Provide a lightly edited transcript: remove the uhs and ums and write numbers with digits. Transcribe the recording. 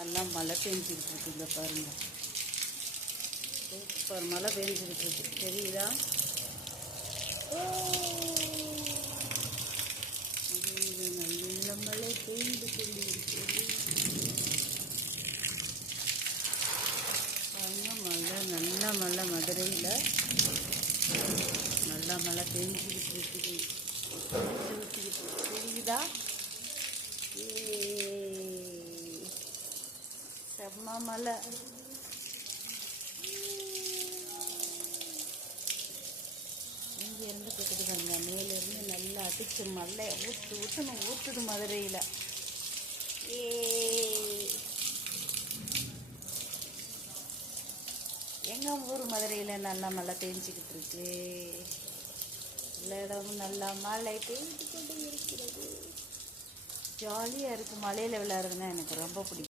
நல்லா மழை பெஞ்சிக்கிட்டு இருக்குங்க பாருங்கள். சூப்பர் மழை பெஞ்சிக்கிட்டு இருக்கு, தெரியுதா? நல்ல மழை பெய்து கொண்டு இருக்கிறது. மழை நல்ல மழை, மதுரையில் நல்ல மழை பெஞ்சிக்கிட்டு இருக்குது. தெரியுதா? செம்ம மழை. இங்கேருந்து கொட்டுது பாருங்க, மேலேருந்து நல்லா அடிச்சு மழை ஊற்றுது மதுரையில். எங்கள் ஊர் மதுரையில் நல்லா மழை பெஞ்சிக்கிட்டு இருக்கு. எல்லா இடமும் நல்லா மழை பெய்து கொண்டு இருக்கிறது. ஜாலியாக இருக்குது. மழையில் விளையாடுறதுன்னா எனக்கு ரொம்ப பிடிக்கும்.